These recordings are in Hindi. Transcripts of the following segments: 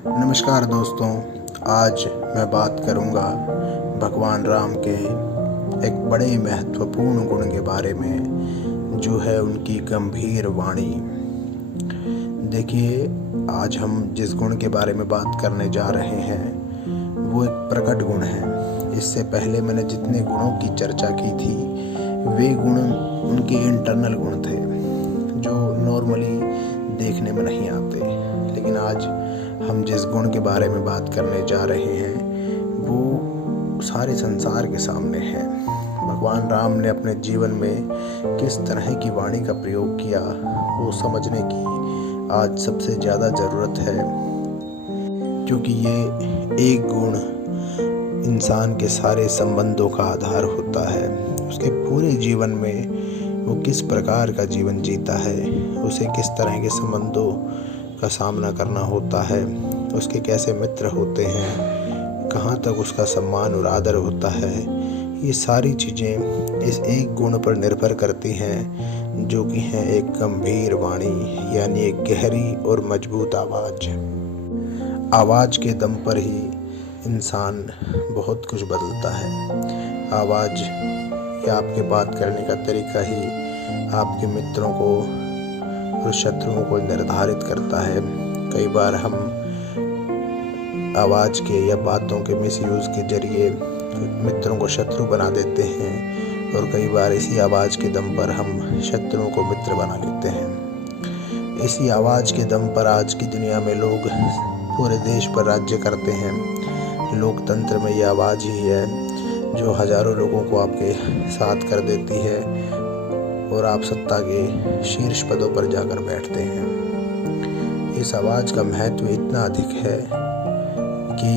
नमस्कार दोस्तों, आज मैं बात करूंगा भगवान राम के एक बड़े महत्वपूर्ण गुण के बारे में, जो है उनकी गंभीर वाणी। देखिए, आज हम जिस गुण के बारे में बात करने जा रहे हैं वो एक प्रकट गुण है। इससे पहले मैंने जितने गुणों की चर्चा की थी वे गुण उनके इंटरनल गुण थे जो नॉर्मली देखने में नहीं आते। लेकिन आज हम जिस गुण के बारे में बात करने जा रहे हैं वो सारे संसार के सामने है। भगवान राम ने अपने जीवन में किस तरह की वाणी का प्रयोग किया वो समझने की आज सबसे ज़्यादा ज़रूरत है, क्योंकि ये एक गुण इंसान के सारे संबंधों का आधार होता है। उसके पूरे जीवन में वो किस प्रकार का जीवन जीता है, उसे किस तरह के संबंधों का सामना करना होता है, उसके कैसे मित्र होते हैं, कहाँ तक उसका सम्मान और आदर होता है, ये सारी चीज़ें इस एक गुण पर निर्भर करती हैं, जो कि है एक गंभीर वाणी, यानी एक गहरी और मजबूत आवाज़ के दम पर ही इंसान बहुत कुछ बदलता है। आवाज़ या आपके बात करने का तरीका ही आपके मित्रों को और शत्रुओं को निर्धारित करता है। कई बार हम आवाज़ के या बातों के मिसयूज़ के जरिए मित्रों को शत्रु बना देते हैं, और कई बार इसी आवाज़ के दम पर हम शत्रुओं को मित्र बना लेते हैं। इसी आवाज़ के दम पर आज की दुनिया में लोग पूरे देश पर राज्य करते हैं। लोकतंत्र में ये आवाज़ ही है जो हज़ारों लोगों को आपके साथ कर देती है और आप सत्ता के शीर्ष पदों पर जाकर बैठते हैं। इस आवाज़ का महत्व इतना अधिक है कि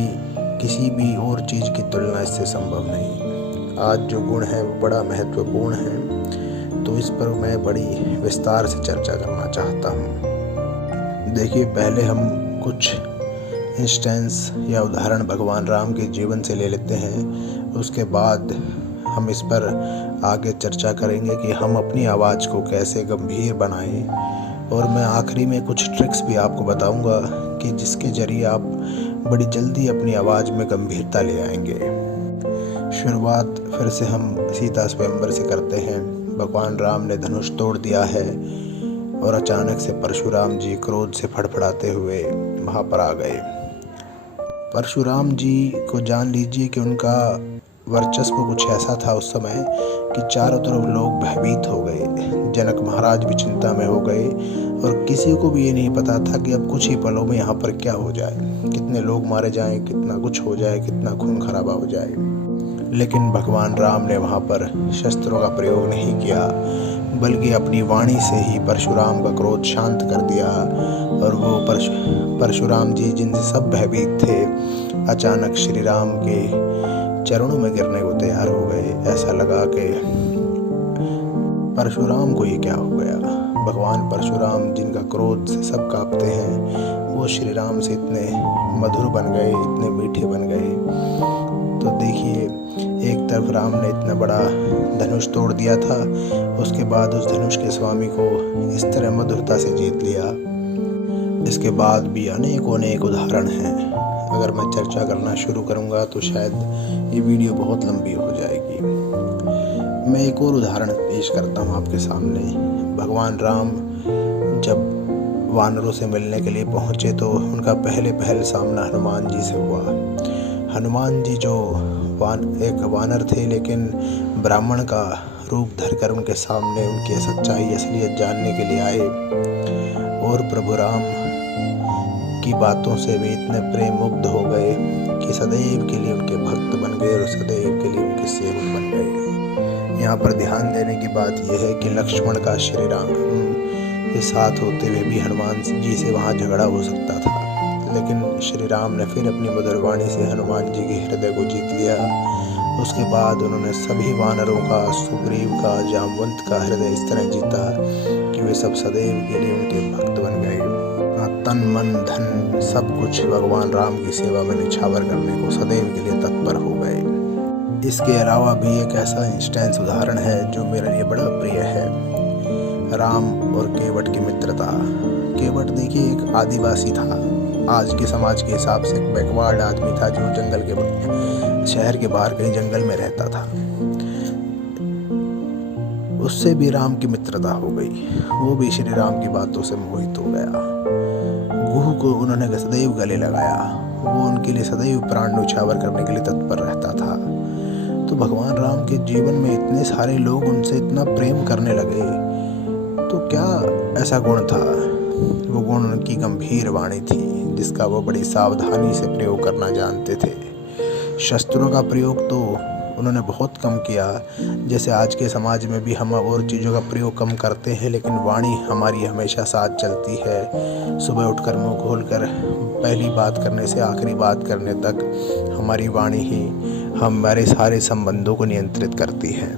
किसी भी और चीज़ की तुलना इससे संभव नहीं। आज जो गुण है वो बड़ा महत्वपूर्ण है, तो इस पर मैं बड़ी विस्तार से चर्चा करना चाहता हूँ। देखिए, पहले हम कुछ इंस्टेंस या उदाहरण भगवान राम के जीवन से ले लेते हैं। उसके बाद हम इस पर आगे चर्चा करेंगे कि हम अपनी आवाज़ को कैसे गंभीर बनाएं, और मैं आखिरी में कुछ ट्रिक्स भी आपको बताऊंगा कि जिसके ज़रिए आप बड़ी जल्दी अपनी आवाज़ में गंभीरता ले आएंगे। शुरुआत फिर से हम सीता स्वयंवर से करते हैं। भगवान राम ने धनुष तोड़ दिया है और अचानक से परशुराम जी क्रोध से फड़फड़ाते हुए वहाँ पर आ गए। परशुराम जी को जान लीजिए कि उनका वर्चस्व कुछ ऐसा था उस समय कि चारों तरफ लोग भयभीत हो गए। जनक महाराज भी चिंता में हो गए और किसी को भी ये नहीं पता था कि अब कुछ ही पलों में यहाँ पर क्या हो जाए, कितने लोग मारे जाएं, कितना कुछ हो जाए, कितना खून खराबा हो जाए। लेकिन भगवान राम ने वहाँ पर शस्त्रों का प्रयोग नहीं किया, बल्कि अपनी वाणी से ही परशुराम का क्रोध शांत कर दिया। और वो परशुराम जी जिनसे सब भयभीत थे, अचानक श्री राम के चरणों में गिरने को तैयार हो गए। ऐसा लगा कि परशुराम को ये क्या हो गया। भगवान परशुराम जिनका क्रोध से सब कांपते हैं, वो श्री राम से इतने मधुर बन गए, इतने मीठे बन गए। तो देखिए, एक तरफ राम ने इतना बड़ा धनुष तोड़ दिया था, उसके बाद उस धनुष के स्वामी को इस तरह मधुरता से जीत लिया। इसके बाद भी अनेक उदाहरण हैं। अगर मैं चर्चा करना शुरू करूंगा तो शायद ये वीडियो बहुत लंबी हो जाएगी। मैं एक और उदाहरण पेश करता हूँ आपके सामने। भगवान राम जब वानरों से मिलने के लिए पहुँचे तो उनका पहल सामना हनुमान जी से हुआ। हनुमान जी जो एक वानर थे, लेकिन ब्राह्मण का रूप धरकर उनके सामने उनकी सच्चाई असलियत जानने के लिए आए, और प्रभु राम की बातों से वे इतने प्रेम मुग्ध हो गए कि सदैव के लिए उनके भक्त बन गए और सदैव के लिए उनके सेवक बन गए। यहाँ पर ध्यान देने की बात यह है कि लक्ष्मण का श्री राम के साथ होते हुए भी हनुमान जी से वहाँ झगड़ा हो सकता था, लेकिन श्री राम ने फिर अपनी मधुर वाणी से हनुमान जी के हृदय को जीत लिया। उसके बाद उन्होंने सभी वानरों का, सुग्रीव का, जामवंत का हृदय इस तरह जीता कि वे सब सदैव के लिए उनके भक्त बन गए। तन मन धन सब कुछ भगवान राम की सेवा में निछावर करने को सदैव के लिए तत्पर हो गए। इसके अलावा भी एक ऐसा इंस्टेंस उदाहरण है जो मेरे लिए बड़ा प्रिय है, राम और केवट की मित्रता। केवट देखिए एक आदिवासी था आज के समाज के हिसाब से एक बैकवर्ड आदमी था जो शहर के बाहर कहीं जंगल में रहता था। उससे भी राम की मित्रता हो गई। वो भी श्री राम की बातों से मोहित हो गया। गुहू को उन्होंने सदैव गले लगाया। वो उनके लिए सदैव प्राण न्यौछावर करने के लिए तत्पर रहता था। तो भगवान राम के जीवन में इतने सारे लोग उनसे इतना प्रेम करने लगे, तो क्या ऐसा गुण था? वो गुण उनकी गंभीर वाणी थी, जिसका वो बड़ी सावधानी से प्रयोग करना जानते थे। शस्त्रों का प्रयोग तो उन्होंने बहुत कम किया। जैसे आज के समाज में भी हम और चीज़ों का प्रयोग कम करते हैं, लेकिन वाणी हमारी हमेशा साथ चलती है। सुबह उठकर मुंह खोलकर पहली बात करने से आखिरी बात करने तक हमारी वाणी ही हमारे सारे संबंधों को नियंत्रित करती है।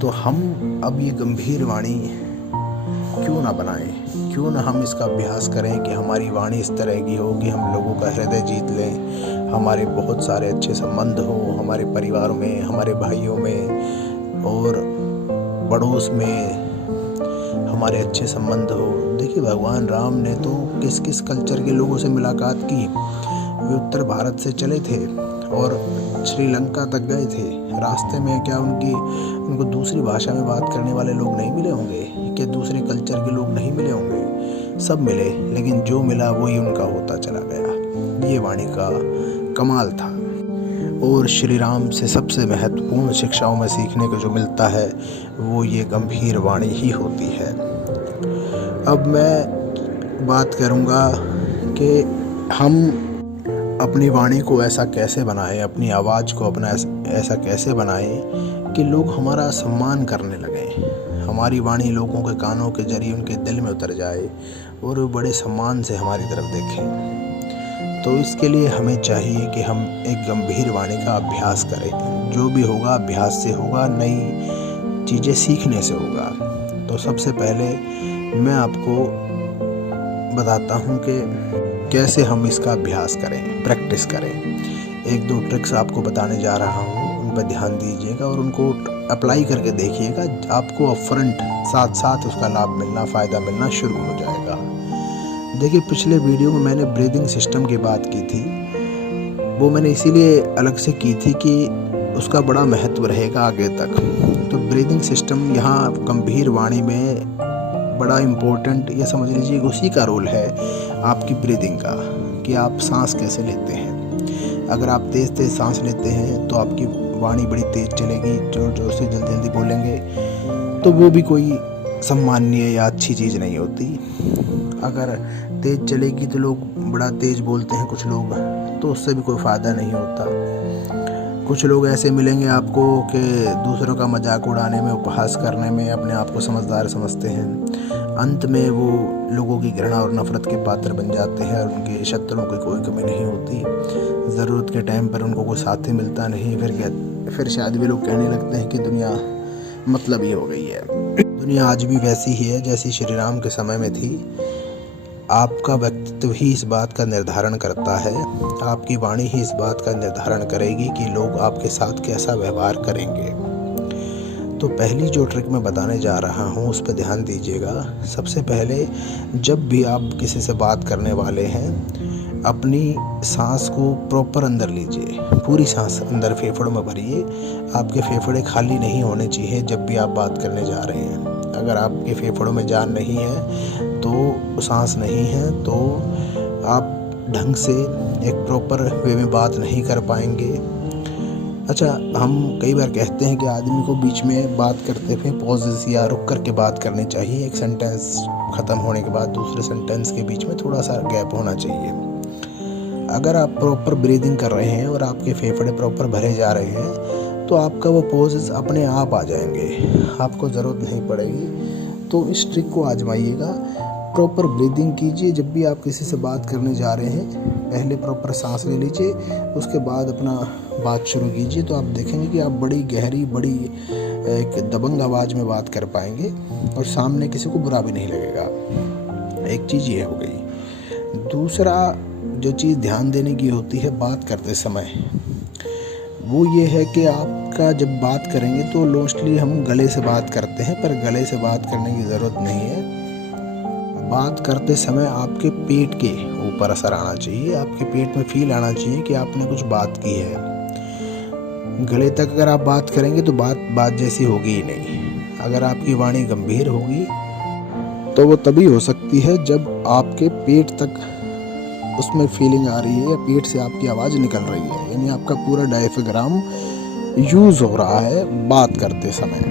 तो हम अब ये गंभीर वाणी क्यों ना बनाएं? क्यों ना हम इसका अभ्यास करें कि हमारी वाणी इस तरह की हो कि हम लोगों का हृदय जीत लें, हमारे बहुत सारे अच्छे संबंध हो, हमारे परिवार में, हमारे भाइयों में और पड़ोस में हमारे अच्छे संबंध हो। देखिए, भगवान राम ने तो किस किस कल्चर के लोगों से मुलाकात की। वे उत्तर भारत से चले थे और श्रीलंका तक गए थे। रास्ते में क्या उनको दूसरी भाषा में बात करने वाले लोग नहीं मिले होंगे? क्या दूसरे कल्चर के लोग नहीं मिले होंगे? सब मिले, लेकिन जो मिला वही उनका होता चला गया। ये वाणी का कमाल था। और श्री राम से सबसे महत्वपूर्ण शिक्षाओं में सीखने को जो मिलता है वो ये गंभीर वाणी ही होती है। अब मैं बात करूँगा कि हम अपनी वाणी को ऐसा कैसे बनाएं, अपनी आवाज़ को अपना ऐसा कैसे बनाएं कि लोग हमारा सम्मान करने लगें, हमारी वाणी लोगों के कानों के जरिए उनके दिल में उतर जाए और वो बड़े सम्मान से हमारी तरफ देखें। तो इसके लिए हमें चाहिए कि हम एक गंभीर वाणी का अभ्यास करें। जो भी होगा अभ्यास से होगा, नई चीज़ें सीखने से होगा। तो सबसे पहले मैं आपको बताता हूँ कि कैसे हम इसका अभ्यास करें, प्रैक्टिस करें। एक दो ट्रिक्स आपको बताने जा रहा हूँ, उन पर ध्यान दीजिएगा और उनको अप्लाई करके देखिएगा। आपको अपफ्रंट साथ साथ उसका लाभ मिलना, फ़ायदा मिलना शुरू हो जाएगा। देखिए, पिछले वीडियो में मैंने ब्रीदिंग सिस्टम की बात की थी। वो मैंने इसीलिए अलग से की थी कि उसका बड़ा महत्व रहेगा आगे तक। तो ब्रीदिंग सिस्टम यहाँ गंभीर वाणी में बड़ा इम्पोर्टेंट, ये समझ लीजिए उसी का रोल है आपकी ब्रीदिंग का, कि आप सांस कैसे लेते हैं। अगर आप तेज़ तेज़ सांस लेते हैं तो आपकी वाणी बड़ी तेज़ चलेगी, जोर जोर से जल्दी जल्दी बोलेंगे तो वो भी कोई सम्माननीय या अच्छी चीज़ नहीं होती। अगर तेज़ चलेगी तो लोग बड़ा तेज़ बोलते हैं कुछ लोग, तो उससे भी कोई फ़ायदा नहीं होता। कुछ लोग ऐसे मिलेंगे आपको कि दूसरों का मजाक उड़ाने में, उपहास करने में अपने आप को समझदार समझते हैं। अंत में वो लोगों की घृणा और नफ़रत के पात्र बन जाते हैं और उनके शत्रुओं की कोई कमी नहीं होती। ज़रूरत के टाइम पर उनको कोई साथी मिलता नहीं। फिर शायद भी लोग कहने लगते हैं कि दुनिया मतलब ही हो गई है। दुनिया आज भी वैसी ही है जैसी श्री राम के समय में थी। आपका व्यक्तित्व ही इस बात का निर्धारण करता है, आपकी वाणी ही इस बात का निर्धारण करेगी कि लोग आपके साथ कैसा व्यवहार करेंगे। तो पहली जो ट्रिक मैं बताने जा रहा हूँ उस पर ध्यान दीजिएगा। सबसे पहले जब भी आप किसी से बात करने वाले हैं, अपनी सांस को प्रॉपर अंदर लीजिए, पूरी सांस अंदर फेफड़ों में भरिए। आपके फेफड़े खाली नहीं होने चाहिए जब भी आप बात करने जा रहे हैं। अगर आपके फेफड़ों में जान नहीं है, तो सांस नहीं है, तो आप ढंग से एक प्रॉपर वे में बात नहीं कर पाएंगे। अच्छा, हम कई बार कहते हैं कि आदमी को बीच में बात करते हुए पॉजेस या रुक करके बात करनी चाहिए। एक सेंटेंस ख़त्म होने के बाद दूसरे सेंटेंस के बीच में थोड़ा सा गैप होना चाहिए। अगर आप प्रॉपर ब्रीदिंग कर रहे हैं और आपके फेफड़े प्रॉपर भरे जा रहे हैं, तो आपका वो पॉजेस अपने आप आ जाएंगे, आपको ज़रूरत नहीं पड़ेगी। तो इस ट्रिक को आजमाइएगा। प्रॉपर ब्रीदिंग कीजिए। जब भी आप किसी से बात करने जा रहे हैं, पहले प्रॉपर सांस ले लीजिए, उसके बाद अपना बात शुरू कीजिए। तो आप देखेंगे कि आप बड़ी गहरी, बड़ी एक दबंग आवाज़ में बात कर पाएंगे और सामने किसी को बुरा भी नहीं लगेगा। एक चीज़ ये हो गई। दूसरा जो चीज़ ध्यान देने की होती है बात करते समय, वो ये है कि आपका जब बात करेंगे तो मोस्टली हम गले से बात करते हैं, पर गले से बात करने की ज़रूरत नहीं है। बात करते समय आपके पेट के ऊपर असर आना चाहिए, आपके पेट में फील आना चाहिए कि आपने कुछ बात की है। गले तक अगर आप बात करेंगे तो बात जैसी होगी ही नहीं। अगर आपकी वाणी गंभीर होगी तो वो तभी हो सकती है जब आपके पेट तक उसमें फीलिंग आ रही है या पेट से आपकी आवाज़ निकल रही है, यानी आपका पूरा डायफ्राम यूज़ हो रहा है बात करते समय।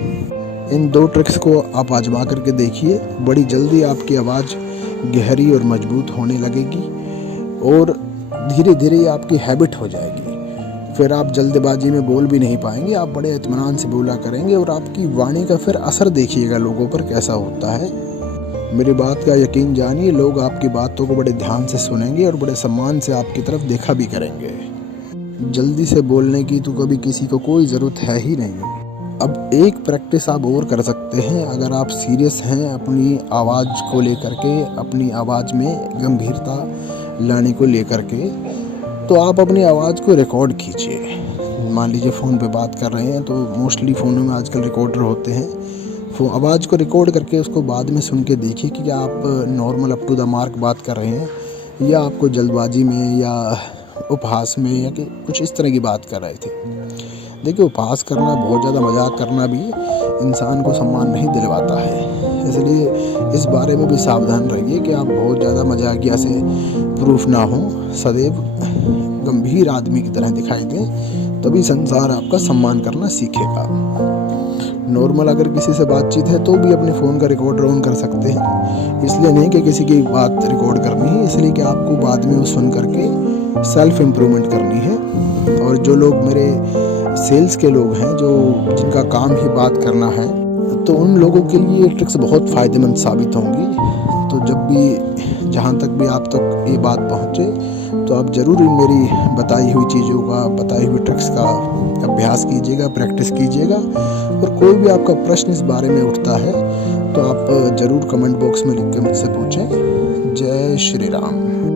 इन 2 ट्रिक्स को आप आजमा करके देखिए, बड़ी जल्दी आपकी आवाज़ गहरी और मजबूत होने लगेगी और धीरे धीरे आपकी हैबिट हो जाएगी। फिर आप जल्दबाजी में बोल भी नहीं पाएंगे, आप बड़े इत्मीनान से बोला करेंगे और आपकी वाणी का फिर असर देखिएगा लोगों पर कैसा होता है। मेरी बात का यकीन जानिए, लोग आपकी बातों को बड़े ध्यान से सुनेंगे और बड़े सम्मान से आपकी तरफ देखा भी करेंगे। जल्दी से बोलने की तो कभी किसी को कोई ज़रूरत है ही नहीं। अब एक प्रैक्टिस आप और कर सकते हैं। अगर आप सीरियस हैं अपनी आवाज़ को लेकर के, अपनी आवाज़ में गंभीरता लाने को लेकर के, तो आप अपनी आवाज़ को रिकॉर्ड कीजिए। मान लीजिए फ़ोन पे बात कर रहे हैं तो मोस्टली फ़ोनों में आजकल रिकॉर्डर होते हैं। आवाज़ को रिकॉर्ड करके उसको बाद में सुन के देखिए कि क्या आप normal up to the mark बात कर रहे हैं या आपको जल्दबाजी में या उपहास में या कि कुछ इस तरह की बात कर रहे थे। देखिए, उपहास करना, बहुत ज़्यादा मजाक करना भी इंसान को सम्मान नहीं दिलवाता है, इसलिए इस बारे में भी सावधान रहिए कि आप बहुत ज़्यादा मजाकिया से प्रूफ ना हो। सदैव गंभीर आदमी की तरह दिखाई दें, तभी संसार आपका सम्मान करना सीखेगा। नॉर्मल अगर किसी से बातचीत है तो भी अपने फ़ोन का रिकॉर्डर ऑन कर सकते हैं। इसलिए नहीं कि किसी की बात रिकॉर्ड करनी है, इसलिए कि आपको बाद में वो सुन करके सेल्फ इम्प्रूवमेंट करनी है। और जो लोग मेरे सेल्स के लोग हैं, जो जिनका काम ही बात करना है, तो उन लोगों के लिए ये ट्रिक्स बहुत फ़ायदेमंद साबित होंगी। तो जब भी, जहाँ तक भी आप तक ये बात पहुँचे, तो आप ज़रूर मेरी बताई हुई चीज़ों का, बताई हुई ट्रिक्स का अभ्यास कीजिएगा, प्रैक्टिस कीजिएगा। और कोई भी आपका प्रश्न इस बारे में उठता है तो आप ज़रूर कमेंट बॉक्स में लिख के मुझसे पूछें। जय श्री राम।